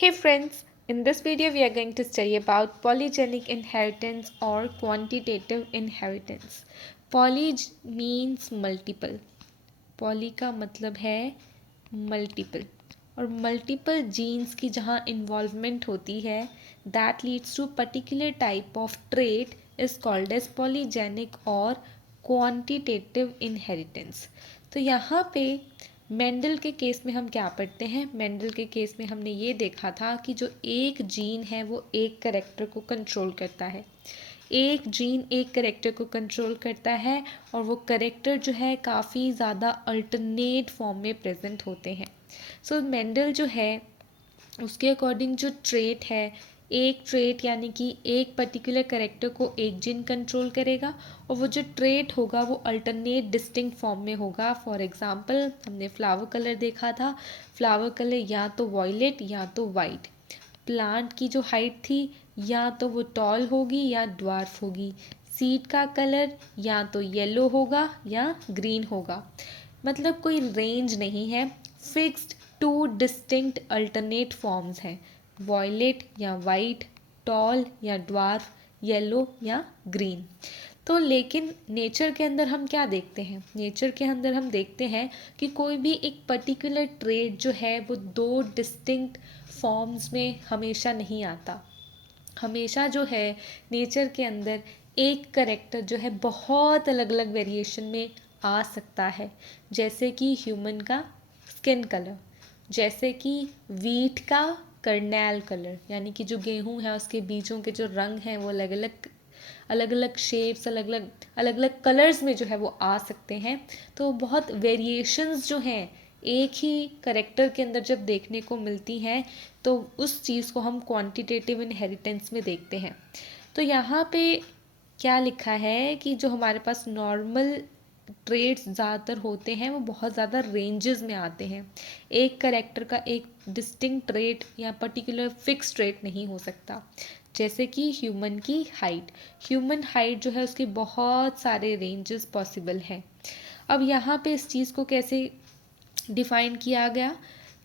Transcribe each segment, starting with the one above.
Hey friends, in this video we are going to study about polygenic inheritance or quantitative inheritance. Poly means multiple. Poly का मतलब है multiple और multiple genes की जहाँ involvement होती है that leads to particular type of trait is called as polygenic or quantitative inheritance. तो यहाँ पे मेंडल के केस में हम क्या पढ़ते हैं? मेंडल के केस में हमने ये देखा था कि जो एक जीन है वो एक करेक्टर को कंट्रोल करता है। एक जीन एक करेक्टर को कंट्रोल करता है और वो करेक्टर जो है काफ़ी ज़्यादा अल्टरनेट फॉर्म में प्रेजेंट होते हैं। सो मेंडल जो है उसके अकॉर्डिंग जो ट्रेट है, एक ट्रेट यानी कि एक पर्टिकुलर करेक्टर को एक जीन कंट्रोल करेगा और वो जो ट्रेट होगा वो अल्टरनेट डिस्टिंक्ट फॉर्म में होगा। फॉर एग्जांपल हमने फ्लावर कलर देखा था, फ्लावर कलर या तो वॉयलेट या तो वाइट। प्लांट की जो हाइट थी या तो वो टॉल होगी या ड्वार्फ होगी। सीड का कलर या तो येलो होगा या ग्रीन होगा। मतलब कोई रेंज नहीं है, fixed two distinct alternate forms हैं, वॉयलेट या वाइट, टॉल या ड्वार्फ, येलो या ग्रीन। तो लेकिन नेचर के अंदर हम क्या देखते हैं? नेचर के अंदर हम देखते हैं कि कोई भी एक पर्टिकुलर ट्रेट जो है वो दो डिस्टिंक्ट फॉर्म्स में हमेशा नहीं आता। हमेशा जो है नेचर के अंदर एक करेक्टर जो है बहुत अलग अलग वेरिएशन में आ सकता है। जैसे कि ह्यूमन का स्किन कलर, जैसे कि वीट का कर्नेल कलर, यानी कि जो गेहूं है उसके बीजों के जो रंग हैं वो अलग अलग शेप्स, अलग अलग कलर्स में जो है वो आ सकते हैं। तो बहुत वेरिएशंस जो हैं एक ही करेक्टर के अंदर जब देखने को मिलती हैं तो उस चीज़ को हम क्वांटिटेटिव इनहेरिटेंस में देखते हैं। तो यहाँ पे क्या लिखा है कि जो हमारे पास नॉर्मल ट्रेड्स ज़्यादातर होते हैं वो बहुत ज़्यादा रेंजेस में आते हैं। एक करेक्टर का एक डिस्टिंक्ट ट्रेट या पर्टिकुलर फिक्स ट्रेट नहीं हो सकता। जैसे कि ह्यूमन हाइट जो है उसके बहुत सारे रेंजेस पॉसिबल हैं। अब यहाँ पे इस चीज़ को कैसे डिफ़ाइन किया गया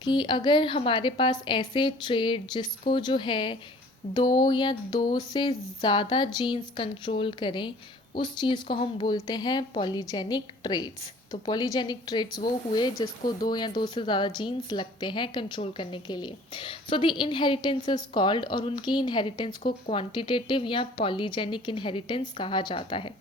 कि अगर हमारे पास ऐसे ट्रेड जिसको जो है दो या दो से ज़्यादा जीन्स कंट्रोल करें, उस चीज़ को हम बोलते हैं पॉलीजेनिक ट्रेड्स। तो पॉलीजेनिक ट्रेड्स वो हुए जिसको दो या दो से ज़्यादा जीन्स लगते हैं कंट्रोल करने के लिए। So the inheritance is called, और उनकी इनहेरिटेंस को क्वांटिटेटिव या पॉलीजेनिक इनहेरिटेंस कहा जाता है।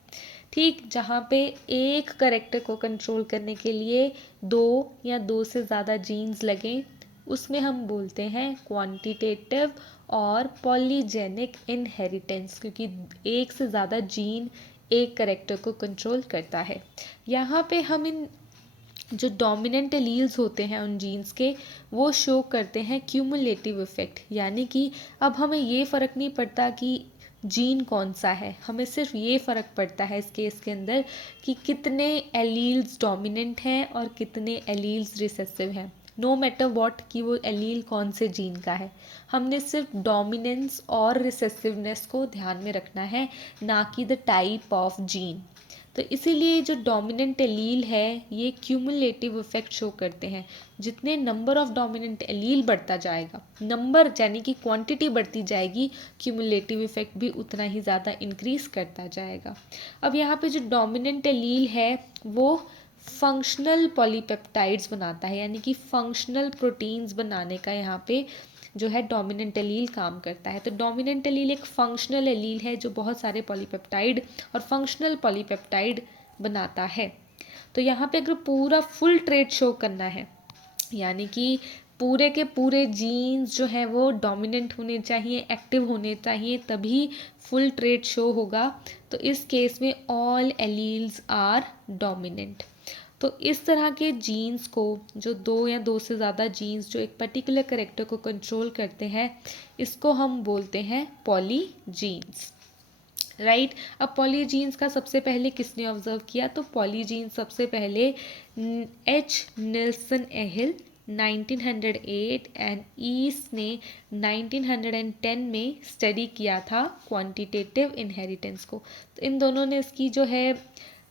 ठीक, जहाँ पे एक करेक्टर को कंट्रोल करने के लिए दो या दो से ज़्यादा जीन्स लगें उसमें हम बोलते हैं क्वांटिटेटिव और पॉलीजेनिक इनहेरिटेंस, क्योंकि एक से ज़्यादा जीन एक करेक्टर को कंट्रोल करता है। यहाँ पे हम इन जो डोमिनेंट एलील्स होते हैं उन जीन्स के, वो शो करते हैं क्यूमुलेटिव इफेक्ट, यानी कि अब हमें ये फ़र्क नहीं पड़ता कि जीन कौन सा है, हमें सिर्फ ये फ़र्क पड़ता है इस केस के अंदर कि कितने एलील्स डोमिनेंट हैं और कितने एलील्स रिसेसिव हैं। नो मैटर वॉट कि वो एलील कौन से जीन का है, हमने सिर्फ डोमिनेंस और रिसेसिवनेस को ध्यान में रखना है, ना कि द टाइप ऑफ जीन। तो इसीलिए जो डोमिनेंट एलील है ये क्यूमुलेटिव इफेक्ट शो करते हैं। जितने नंबर ऑफ डोमिनेंट एलील बढ़ता जाएगा, नंबर यानी कि क्वांटिटी बढ़ती जाएगी, क्यूमुलेटिव इफेक्ट भी उतना ही ज़्यादा इंक्रीज करता जाएगा। अब यहाँ पे जो डोमिनेंट एलील है वो फंक्शनल पॉलीपेप्टाइड्स बनाता है, यानी कि फंक्शनल प्रोटीन्स बनाने का यहाँ पे जो है डोमिनेंट एलील काम करता है। तो डोमिनेंट एलील एक फंक्शनल एलील है जो बहुत सारे पॉलीपेप्टाइड और फंक्शनल पॉलीपेप्टाइड बनाता है। तो यहाँ पे अगर पूरा फुल ट्रेट शो करना है, यानी कि पूरे के पूरे जीन्स जो है वो डोमिनेंट होने चाहिए, एक्टिव होने चाहिए, तभी फुल ट्रेट शो होगा। तो इस केस में ऑल एलील्स आर डोमिनेंट। तो इस तरह के जीन्स को, जो दो या दो से ज़्यादा जीन्स जो एक पर्टिकुलर करेक्टर को कंट्रोल करते हैं, इसको हम बोलते हैं पॉलीजीन्स। राइट। अब पॉलीजीन्स का सबसे पहले किसने ऑब्जर्व किया? तो पॉलीजीन्स सबसे पहले एच निल्सन एहिल 1908 एंड ईस ने 1910 में स्टडी किया था क्वांटिटेटिव इनहेरिटेंस को। तो इन दोनों ने इसकी जो है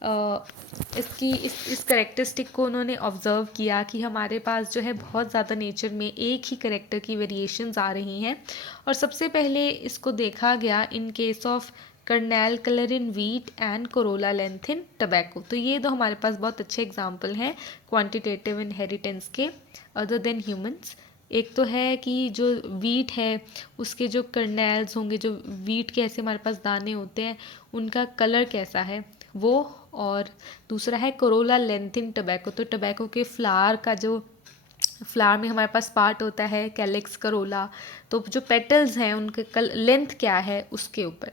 इस करेक्टरिस्टिक को उन्होंने ऑब्ज़र्व किया कि हमारे पास जो है बहुत ज़्यादा नेचर में एक ही करेक्टर की वेरिएशंस आ रही हैं। और सबसे पहले इसको देखा गया इन case of kernel colour in wheat and Corolla length in tobacco. तो ये तो हमारे पास बहुत अच्छे एग्जाम्पल हैं क्वांटिटेटिव इनहेरिटेंस के अदर देन ह्यूमंस। एक तो है कि जो वीट है उसके जो कर्नेल्स होंगे, जो वीट के ऐसे हमारे पास दाने होते हैं, उनका कलर कैसा है वो। और दूसरा है कोरोला लेंथ इन टबैको। तो टबैको के फ्लावर का जो फ्लावर में हमारे पास पार्ट होता है कैलिक्स करोला, तो जो पेटल्स हैं उनके लेंथ क्या है उसके ऊपर।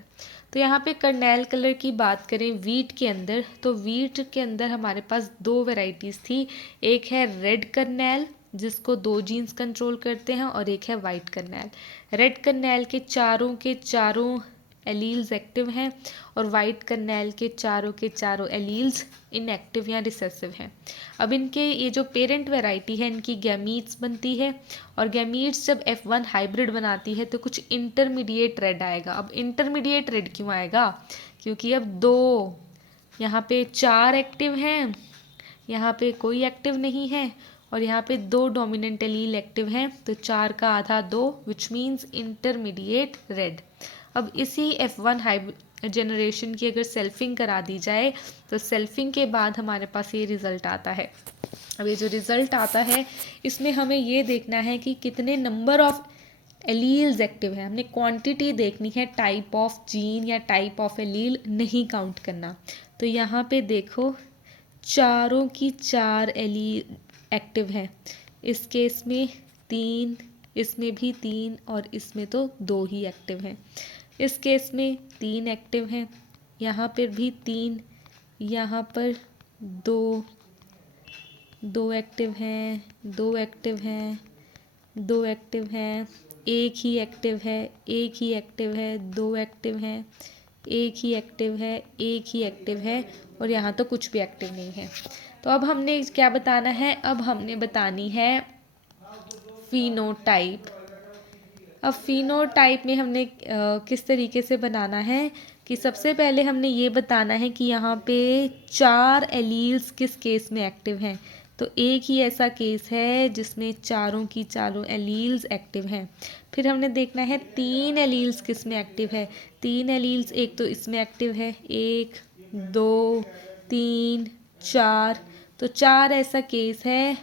तो यहाँ पे कर्नेल कलर की बात करें वीट के अंदर, तो वीट के अंदर हमारे पास दो वेराइटीज़ थी। एक है रेड कर्नेल जिसको दो जीन्स कंट्रोल करते हैं, और एक है वाइट कर्नेल। रेड कर्नेल के चारों एलील्स एक्टिव हैं, और वाइट कर्नेल के चारों एलील्स इनएक्टिव या रिसेसिव हैं। अब इनके ये जो पेरेंट वैरायटी है इनकी गैमीट्स बनती है, और गैमीट्स जब F1 हाइब्रिड बनाती है तो कुछ इंटरमीडिएट रेड आएगा। अब इंटरमीडिएट रेड क्यों आएगा? क्योंकि अब दो यहाँ पे 4 एक्टिव हैं, यहाँ पे कोई एक्टिव नहीं है, और यहाँ पे दो डोमिनेंट एलील एक्टिव हैं, तो 4 का आधा 2 विच मीन्स इंटरमीडिएट रेड। अब इसी F1 हाइब्रिड जनरेशन की अगर सेल्फिंग करा दी जाए तो सेल्फिंग के बाद हमारे पास ये रिज़ल्ट आता है। अब ये जो रिज़ल्ट आता है इसमें हमें ये देखना है कि कितने नंबर ऑफ एलील्स एक्टिव है। हमने क्वांटिटी देखनी है, टाइप ऑफ जीन या टाइप ऑफ एलील नहीं काउंट करना। तो यहाँ पे देखो चारों की 4 एलील एक्टिव है। इस केस में 3, इसमें भी 3, और इसमें तो 2 ही एक्टिव हैं। इस केस में 3 एक्टिव हैं, यहाँ पर भी 3, यहाँ पर 2 एक्टिव हैं, 2 एक्टिव हैं, 2 एक्टिव हैं, एक ही एक्टिव है, एक ही एक्टिव है, 2 एक्टिव हैं, एक ही एक्टिव है, एक ही एक्टिव है, और यहाँ तो कुछ भी एक्टिव नहीं है। तो अब हमने क्या बताना है? अब हमने बतानी है फिनोटाइप। अब फिनोटाइप में हमने किस तरीके से बनाना है कि सबसे पहले हमने ये बताना है कि यहाँ पे 4 एलील्स किस केस में एक्टिव हैं। तो एक ही ऐसा केस है जिसमें चारों की चारों एलील्स एक्टिव हैं। फिर हमने देखना है 3 एलील्स किस में एक्टिव है। 3 एलील्स एक तो इसमें एक्टिव है, 1 2 3 4। तो 4 ऐसा केस है,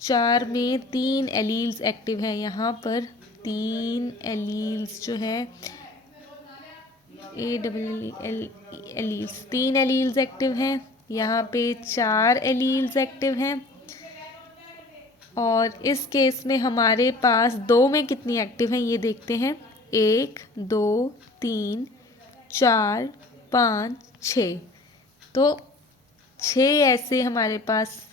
4 में 3 एलील्स एक्टिव हैं। यहाँ पर 3 एलील्स जो है एलील्स 3 एलील्स एक्टिव हैं। यहाँ पे 4 एलील्स एक्टिव हैं, और इस केस में हमारे पास 2 में कितनी एक्टिव हैं ये देखते हैं। 1 2 3 4 5 6। तो 6 ऐसे हमारे पास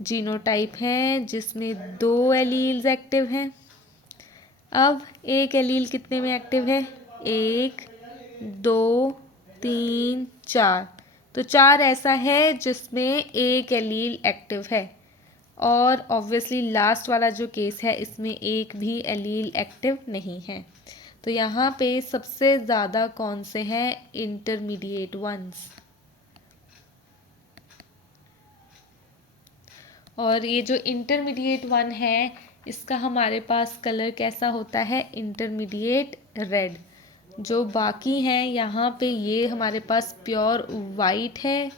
जीनोटाइप हैं जिसमें 2 एलील्स एक्टिव हैं। अब एक एलील कितने में एक्टिव है? 1 2 3 4। तो 4 ऐसा है जिसमें एक एलील एक्टिव है, और ऑब्वियसली लास्ट वाला जो केस है इसमें एक भी एलील एक्टिव नहीं है। तो यहाँ पे सबसे ज़्यादा कौन से हैं? Intermediate ones. और ये जो इंटरमीडिएट वन है इसका हमारे पास कलर कैसा होता है? Intermediate red. जो बाकी हैं यहाँ पे ये हमारे पास प्योर वाइट है,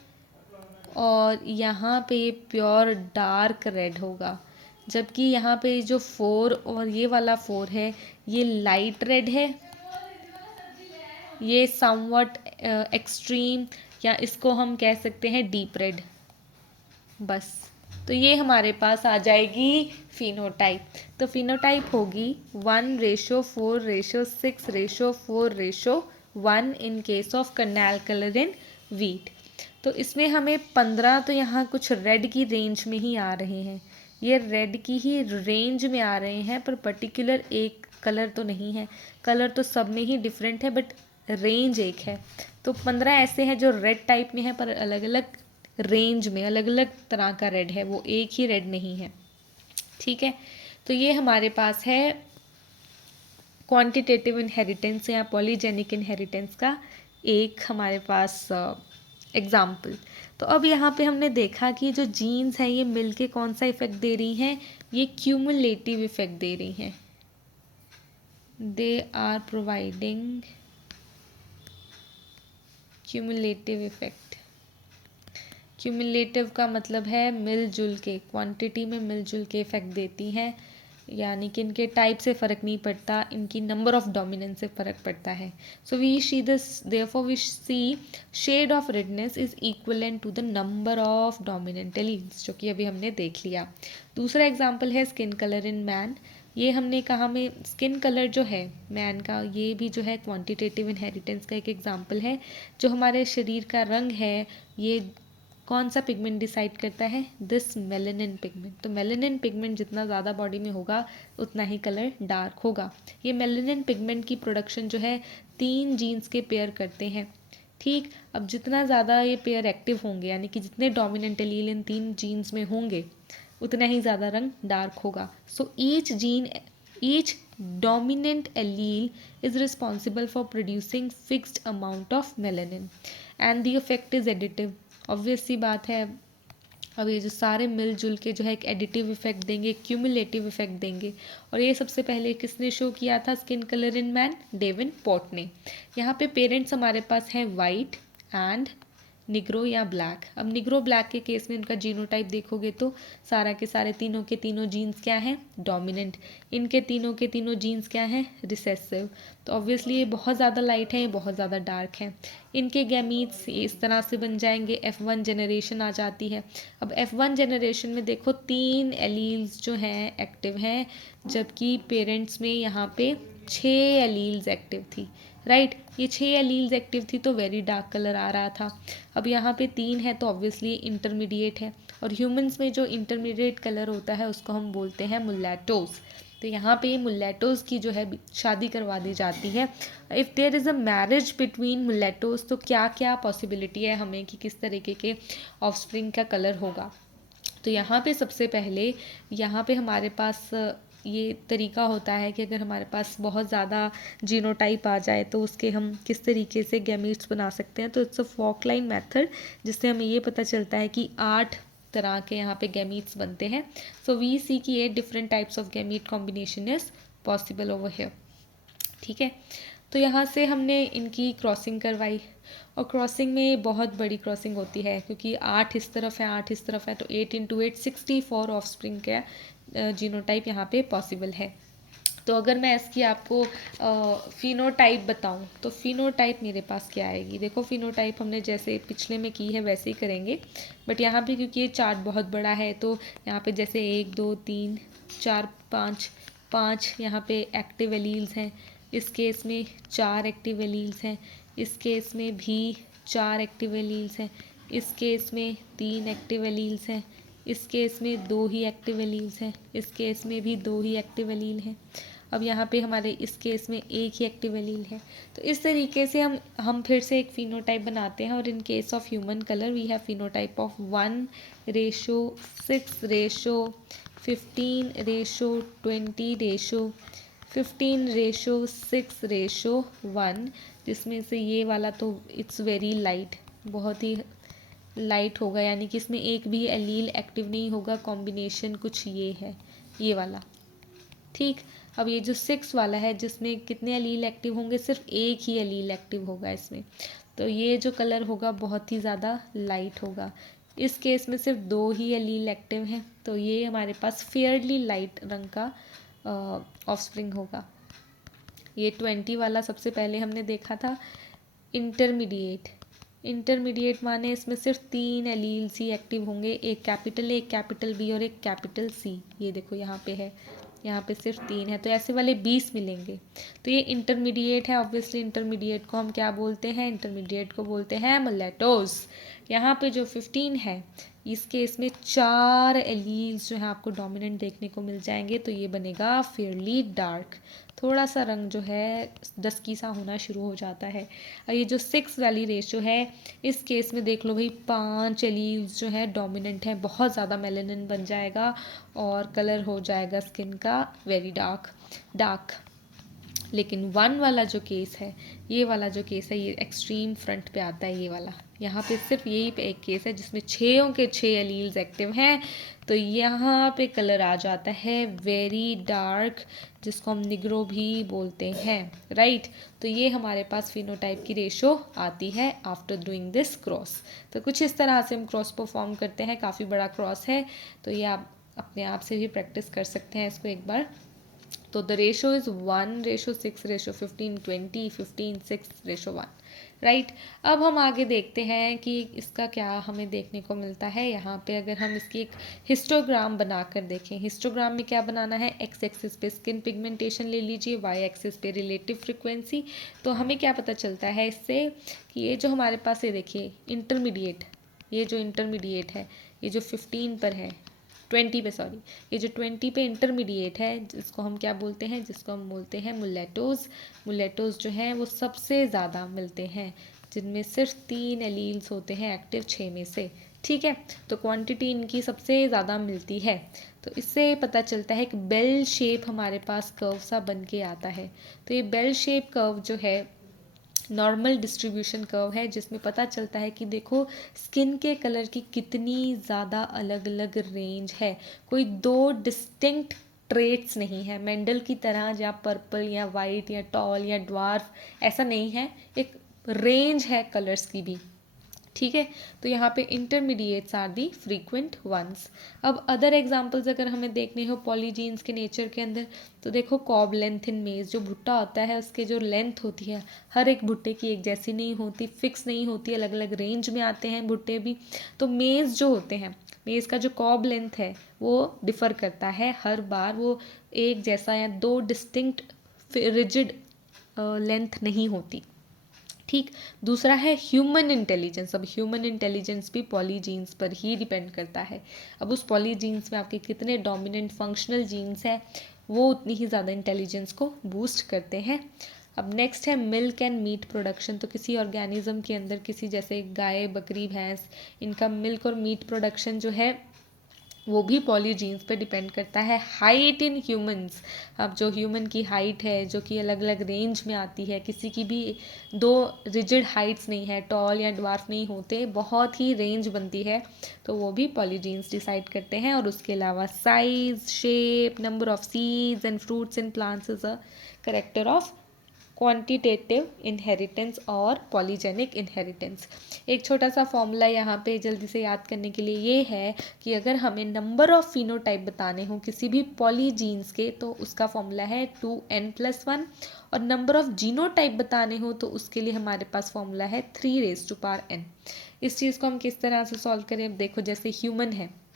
और यहाँ पे प्योर डार्क रेड होगा। जबकि यहाँ पे जो 4 और ये वाला 4 है ये लाइट रेड है, ये समवट एक्सट्रीम, या इसको हम कह सकते हैं डीप रेड। बस, तो ये हमारे पास आ जाएगी फिनोटाइप। तो फिनोटाइप होगी 1:4:6:4:1 इन case of kernel colour in wheat. तो इसमें हमें 15 तो यहाँ कुछ रेड की रेंज में ही आ रहे हैं, ये रेड की ही रेंज में आ रहे हैं, पर पर्टिकुलर एक कलर तो नहीं है। कलर तो सब में ही डिफरेंट है, बट रेंज एक है। तो 15 ऐसे हैं जो रेड टाइप में है, पर अलग अलग रेंज में, अलग अलग तरह का रेड है, वो एक ही रेड नहीं है। ठीक है, तो ये हमारे पास है क्वांटिटेटिव इनहेरिटेंस या पॉलीजेनिक इनहेरिटेंस का एक हमारे पास एग्जाम्पल। तो अब यहाँ पे हमने देखा कि जो जीन्स हैं ये मिलके कौन सा इफेक्ट दे रही हैं, ये क्यूमुलेटिव इफेक्ट दे रही हैं। They are providing cumulative effect. Cumulative का मतलब है मिलजुल के, क्वांटिटी में मिलजुल के इफेक्ट देती हैं, यानी कि इनके टाइप से फ़र्क नहीं पड़ता, इनकी नंबर ऑफ डोमिनेंस से फ़र्क पड़ता है। So we see this, therefore we see shade of redness is equivalent to the number of dominant alleles, जो कि अभी हमने देख लिया। दूसरा एग्जांपल है स्किन कलर इन मैन। ये हमने कहा में स्किन कलर जो है मैन का, ये भी जो है क्वांटिटेटिव इनहेरिटेंस का एक एग्जांपल है। जो हमारे शरीर का रंग है ये कौन सा पिगमेंट डिसाइड करता है, दिस मेलेनिन पिगमेंट। तो मेलेनिन पिगमेंट जितना ज़्यादा बॉडी में होगा उतना ही कलर डार्क होगा। ये मेलेनिन पिगमेंट की प्रोडक्शन जो है 3 जीन्स के पेयर करते हैं। ठीक, अब जितना ज़्यादा ये पेयर एक्टिव होंगे, यानी कि जितने डोमिनेंट एलील इन 3 जीन्स में होंगे उतना ही ज़्यादा रंग डार्क होगा। So each dominant allele is responsible for producing fixed amount of melanin and the effect is additive। Obvious सी बात है, अब ये जो सारे मिलजुल के जो है एक एडिटिव इफेक्ट देंगे, क्यूमुलेटिव इफेक्ट देंगे। और ये सबसे पहले किसने शो किया था स्किन कलर इन मैन, डेवेनपोर्ट ने। यहाँ पे पेरेंट्स हमारे पास हैं वाइट एंड निग्रो या ब्लैक। अब निग्रो ब्लैक के केस में उनका जीनोटाइप देखोगे तो सारा के सारे तीनों के तीनों जीन्स क्या हैं, डोमिनेंट। इनके तीनों के तीनों जीन्स क्या हैं, रिसेसिव। तो ऑब्वियसली ये बहुत ज़्यादा लाइट है, ये बहुत ज़्यादा डार्क है। इनके गैमीट्स इस तरह से बन जाएंगे, F1 जनरेशन आ जाती है। अब F1 जनरेशन में देखो 3 एलील्स जो हैं एक्टिव हैं, जबकि पेरेंट्स में यहाँ पे 6 एलील्स एक्टिव थी, राइट। ये 6 एलील्स एक्टिव थी तो वेरी डार्क कलर आ रहा था। अब यहाँ पे 3 है तो ऑब्वियसली इंटरमीडिएट है। और ह्यूमंस में जो इंटरमीडिएट कलर होता है उसको हम बोलते हैं मुलेटोस। तो यहाँ पे मुलेटोस की जो है शादी करवा दी जाती है। If there is a marriage between mulattoes तो क्या क्या पॉसिबिलिटी है हमें कि किस तरीके के ऑफस्प्रिंग का कलर होगा। तो यहाँ पे सबसे पहले यहाँ पे हमारे पास ये तरीका होता है कि अगर हमारे पास बहुत ज़्यादा जीनोटाइप आ जाए तो उसके हम किस तरीके से गैमीट्स बना सकते हैं। तो इट्स अ फॉकलाइन मेथड, जिससे हमें ये पता चलता है कि 8 तरह के यहाँ पे गैमीट्स बनते हैं। सो वी सी की 8 different types of gamete combination is possible over here. ठीक है, तो यहाँ से हमने इनकी क्रॉसिंग करवाई, और क्रॉसिंग में बहुत बड़ी क्रॉसिंग होती है क्योंकि 8 इस तरफ है 8 इस तरफ है, तो 8 इंटू 8 64 ऑफ स्प्रिंग का जीनोटाइप यहाँ पे पॉसिबल है। तो अगर मैं इसकी आपको फिनोटाइप बताऊं तो फिनोटाइप मेरे पास क्या आएगी, देखो फिनोटाइप हमने जैसे पिछले में की है वैसे ही करेंगे, बट यहाँ पे क्योंकि ये चार्ट बहुत बड़ा है तो यहाँ पे जैसे 1 2 3 4 5 यहाँ पे एक्टिव एलील्स हैं। इस केस में 4 एक्टिव एलील्स हैं, इस केस में भी 4 एक्टिव एलील्स हैं, इस केस में 3 एक्टिव एलील्स हैं, इस केस में 2 ही एक्टिव एलील्स हैं, इस केस में भी 2 ही एक्टिव एलील हैं। अब यहाँ पे हमारे इस केस में 1 ही एक्टिव एलील है। तो इस तरीके से हम फिर से एक फिनोटाइप बनाते हैं। और in case of human colour we have phenotype of 1:6:15:20:15:6:1, जिसमें से ये वाला तो इट्स वेरी लाइट, बहुत ही लाइट होगा, यानी कि इसमें एक भी एलील एक्टिव नहीं होगा। कॉम्बिनेशन कुछ ये है, ये वाला। ठीक, अब ये जो 6 वाला है जिसमें कितने एलील एक्टिव होंगे, सिर्फ एक ही एलील एक्टिव होगा इसमें। तो ये जो कलर होगा बहुत ही ज़्यादा लाइट होगा। इस केस में सिर्फ 2 ही एलील एक्टिव हैं, तो ये हमारे पास फेयरली लाइट रंग का ऑफस्प्रिंग होगा। ये 20 वाला सबसे पहले हमने देखा था। इंटरमीडिएट माने इसमें सिर्फ 3 एलील्स ही एक्टिव होंगे, एक कैपिटल A, एक कैपिटल B और एक कैपिटल C। ये देखो यहाँ पे है, यहाँ पे सिर्फ 3 है, तो ऐसे वाले 20 मिलेंगे। तो ये इंटरमीडिएट है। ऑब्वियसली इंटरमीडिएट को हम क्या बोलते हैं, इंटरमीडिएट को बोलते हैं मुलेटोस। यहाँ पे जो 15 है इस केस में 4 एलील्स जो है आपको डोमिनेंट देखने को मिल जाएंगे, तो ये बनेगा फेयरली डार्क। थोड़ा सा रंग जो है डस्की सा होना शुरू हो जाता है। और ये जो 6 वाली रेशो है इस केस में देख लो भाई 5 एलील्स जो है डोमिनेंट है, बहुत ज़्यादा मेलेनिन बन जाएगा और कलर हो जाएगा स्किन का वेरी डार्क। लेकिन 1 वाला जो केस है, ये वाला जो केस है, ये एक्सट्रीम फ्रंट पे आता है, ये वाला। यहाँ पे सिर्फ यही पे एक केस है जिसमें 6 के 6 एलील्स एक्टिव हैं, तो यहाँ पे कलर आ जाता है वेरी डार्क, जिसको हम निग्रो भी बोलते हैं, राइट। तो ये हमारे पास फिनोटाइप की रेशो आती है आफ्टर डूइंग दिस क्रॉस। तो कुछ इस तरह से हम क्रॉस परफॉर्म करते हैं, काफ़ी बड़ा क्रॉस है, तो ये आप अपने आप से भी प्रैक्टिस कर सकते हैं इसको एक बार। तो द रेशो इज़ 1:6:15 20 15 6:1, राइट। अब हम आगे देखते हैं कि इसका क्या हमें देखने को मिलता है। यहाँ पे अगर हम इसकी एक हिस्टोग्राम बनाकर देखें, हिस्टोग्राम में क्या बनाना है, एक्स एक्सिस पे स्किन पिगमेंटेशन ले लीजिए, वाई एक्सिस पे रिलेटिव फ्रिक्वेंसी। तो हमें क्या पता चलता है इससे कि ये जो हमारे पास ये देखिए इंटरमीडिएट, ये जो इंटरमीडिएट है, ये जो 15 पर है, 20 पे सॉरी, ये जो 20 पे इंटरमीडिएट है, जिसको हम क्या बोलते हैं, जिसको हम बोलते हैं मुलेटोज। मुलेटोज जो हैं वो सबसे ज़्यादा मिलते हैं, जिनमें सिर्फ 3 एलील्स होते हैं एक्टिव 6 में से, ठीक है। तो क्वांटिटी इनकी सबसे ज़्यादा मिलती है। तो इससे पता चलता है कि बेल शेप हमारे पास कर्व सा बन के आता है। तो ये बेल शेप कर्व जो है नॉर्मल डिस्ट्रीब्यूशन कर्व है, जिसमें पता चलता है कि देखो स्किन के कलर की कितनी ज़्यादा अलग अलग रेंज है, कोई 2 डिस्टिंक्ट ट्रेट्स नहीं है मेंडल की तरह, या पर्पल या वाइट या टॉल या ड्वार्फ, ऐसा नहीं है, एक रेंज है कलर्स की भी, ठीक है। तो यहाँ पे intermediates are the frequent ones. अब अदर एग्जांपल्स अगर हमें देखने हो पॉलीजीन्स के नेचर के अंदर, तो देखो कॉब लेंथ इन मेज, जो भुट्टा होता है उसके जो लेंथ होती है, हर एक भुट्टे की एक जैसी नहीं होती, फिक्स नहीं होती, अलग अलग रेंज में आते हैं भुट्टे भी। तो मेज जो होते हैं, मेज का जो कॉब लेंथ है वो डिफ़र करता है हर बार, वो एक जैसा या 2 डिस्टिंक्ट रिजिड लेंथ नहीं होती, ठीक। दूसरा है ह्यूमन इंटेलिजेंस। अब ह्यूमन इंटेलिजेंस भी पॉलीजीन्स पर ही डिपेंड करता है। अब उस पॉलीजीन्स में आपके कितने डोमिनेंट फंक्शनल जीन्स हैं, वो उतनी ही ज़्यादा इंटेलिजेंस को बूस्ट करते हैं। अब नेक्स्ट है मिल्क एंड मीट प्रोडक्शन। तो किसी ऑर्गेनिज्म के अंदर, किसी जैसे गाय, बकरी, भैंस, इनका मिल्क और मीट प्रोडक्शन जो है वो भी पॉलीजीन्स पे डिपेंड करता है। हाइट इन ह्यूमंस, अब जो ह्यूमन की हाइट है जो कि अलग अलग रेंज में आती है, किसी की भी 2 रिजिड हाइट्स नहीं है, टॉल या ड्वार्फ नहीं होते, बहुत ही रेंज बनती है, तो वो भी पॉलीजीन्स डिसाइड करते हैं। और उसके अलावा size, shape, number of seeds and fruits in plants is a character of quantitative inheritance और पॉलीजेनिक इनहेरिटेंस। एक छोटा सा फॉर्मूला यहाँ पे जल्दी से याद करने के लिए ये है कि अगर हमें नंबर ऑफ फिनोटाइप बताने हो किसी भी पॉलीजीन्स के, तो उसका फॉर्मूला है 2n+1, और नंबर ऑफ जीनोटाइप बताने हो तो उसके लिए हमारे पास फॉर्मूला है 3n। इस चीज़ को हम किस तरह से सॉल्व करें, देखो जैसे ह्यूमन है,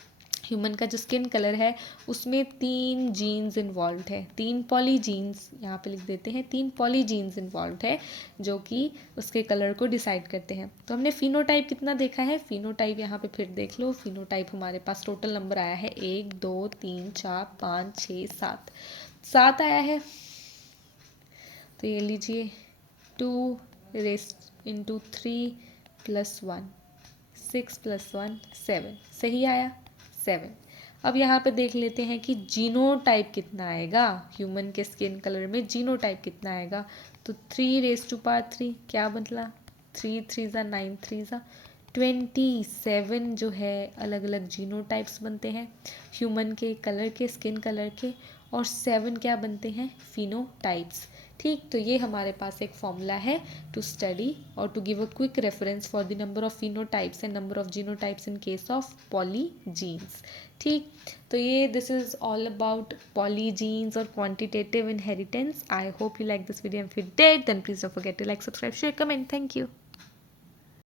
ह्यूमन का जो स्किन कलर है उसमें 3 जीन्स इन्वॉल्व है, 3 पॉलीजीन्स, यहाँ पे लिख देते हैं 3 पॉलीजीन्स इन्वॉल्व है जो कि उसके कलर को डिसाइड करते हैं। तो हमने फिनोटाइप कितना देखा है, फिनोटाइप यहाँ पे फिर देख लो, फिनोटाइप हमारे पास टोटल नंबर आया है 1 2 3 4 5 6 7, 7 आया है। तो ये लीजिए 2⁻3+1, 6+1 7, सही आया 7। अब यहाँ पे देख लेते हैं कि जीनोटाइप कितना आएगा, ह्यूमन के स्किन कलर में जीनोटाइप कितना आएगा। तो 3⁻3 क्या बदला, 3×3 = 9, 3 × 27 जो है अलग अलग जीनोटाइप्स बनते हैं ह्यूमन के कलर के, स्किन कलर के, और 7 क्या बनते हैं, फिनोटाइप्स, ठीक। तो ये हमारे पास एक फॉर्मूला है टू स्टडी और to give a quick reference for the number of phenotypes and number of genotypes in case of polygenes, ठीक। तो ये this is all about polygenes और quantitative inheritance. I hope you like this video, and if you did then please don't forget to like, subscribe, share, comment. Thank you.